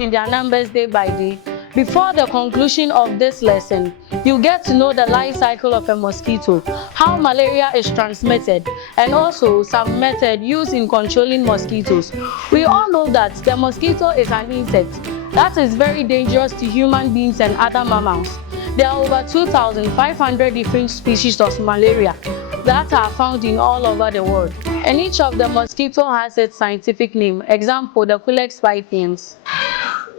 in their numbers day by day. Before the conclusion of this lesson, you get to know the life cycle of a mosquito, how malaria is transmitted, and also some method used in controlling mosquitoes. We all know that the mosquito is an insect that is very dangerous to human beings and other mammals. There are over 2,500 different species of malaria that are found in all over the world, and each of the mosquito has its scientific name. Example, the Culex pipiens.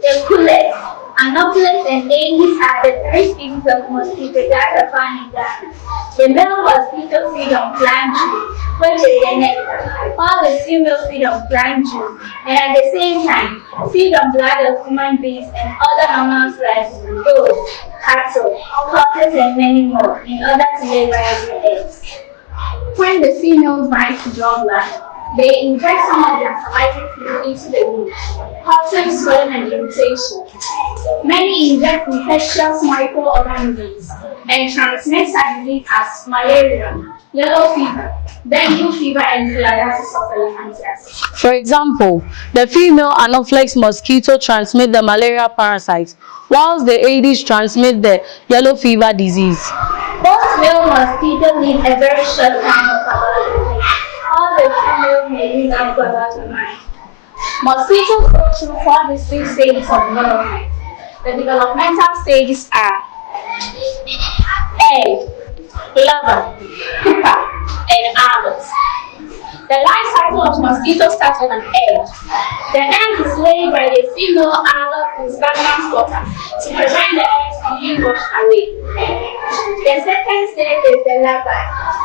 The Culex, Anopheles, and Aedes are the three species of mosquitoes that are found in Ghana. The male mosquito feed on plant juice, which is the nectar, while the female feed on plant juice, and at the same time feed on blood of human beings and other animals like goats, cattle, horses, and many more, in order to lay viable eggs. When the females rise to draw blood, they inject some of their saliva fluid into the wound, causing swelling and irritation. Many inject infectious microorganisms and transmit such disease as malaria, yellow fever, dengue fever, and filariasis of elephantiasis. For example, the female Anopheles mosquito transmits the malaria parasite, whilst the Aedes transmit the yellow fever disease. Both male mosquitoes live a very short time of about all the female may live up to about a month. Mosquitoes go through 4 distinct stages of development. The developmental stages are egg, larva, pupa, and adults. The life cycle of mosquitoes starts with an egg. The egg is laid by the female adult in stagnant water to prevent the eggs from being washed away. The second stage is the larva.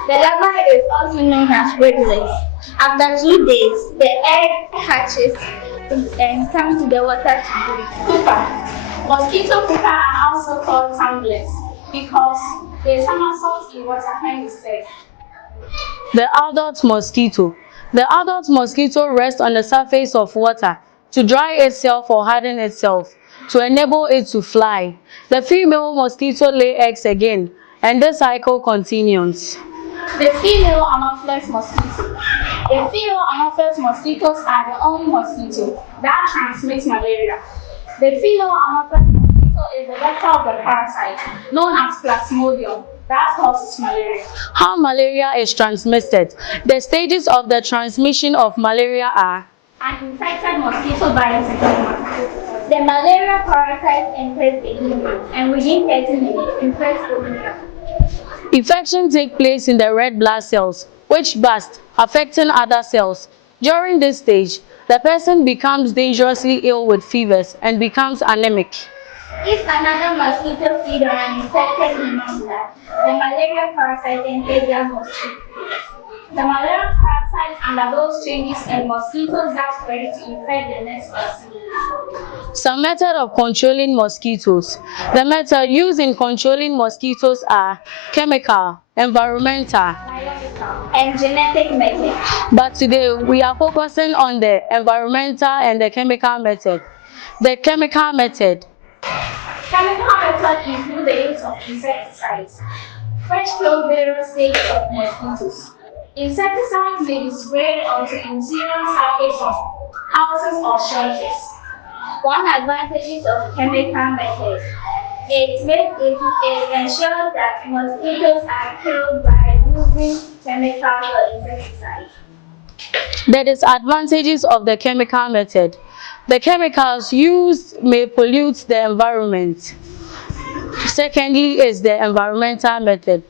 The larva is also known as redlings. After 2 days, the egg hatches and comes to the water to breed. Pupa. Mosquito pupa are also called tumblers because they somersault in water when they sting. The adult mosquito. The adult mosquito rests on the surface of water to dry itself or harden itself to enable it to fly. The female mosquito lays eggs again, and the cycle continues. The female Anopheles mosquito. The female Anopheles mosquitoes are the only mosquito that transmits malaria. The female Anopheles mosquito is the vector of the parasite known as Plasmodium that causes malaria. How malaria is transmitted. The stages of the transmission of malaria are: an infected mosquito bites a human. The malaria parasite enters the human and within 30 minutes infects the human. Infection takes place in the red blood cells, which burst, affecting other cells. During this stage, the person becomes dangerously ill with fevers and becomes anemic. If another mosquito feeds on an infected human blood, the malaria parasite enters the mosquito. The malaria parasite undergoes changes and mosquitoes that ready to infect the next person. Some method of controlling mosquitoes. The method used in controlling mosquitoes are chemical, environmental, and genetic methods. But today we are focusing on the environmental and the chemical method. The chemical method. Chemical methods include the use of insecticides, which kill various stages of mosquitoes. Insecticides may be sprayed onto interior surface of houses or shelters. One advantage of chemical method it ensures that mosquitoes are killed by using chemicals or insecticides. The disadvantages of the chemical method. The chemicals used may pollute the environment. Secondly is the environmental method.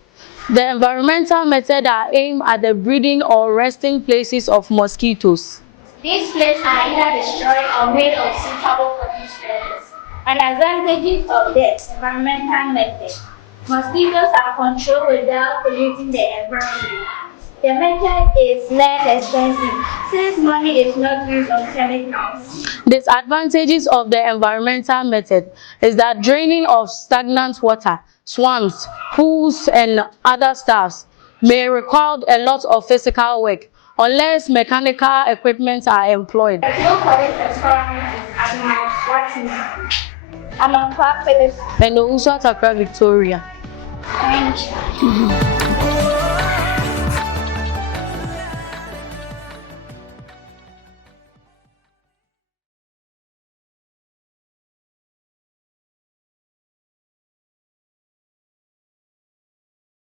The environmental method are aimed at the breeding or resting places of mosquitoes. These places are either destroyed or made unsuitable for these purposes. An advantage of the environmental method. Mosquitoes are controlled without polluting the environment. The method is less expensive since money is not used on chemicals. Disadvantages of the environmental method is that draining of stagnant water, swamps, pools, and other stuffs may require a lot of physical work unless mechanical equipment are employed. There's no correct experiment at and also at Accra, Victoria. Thank you.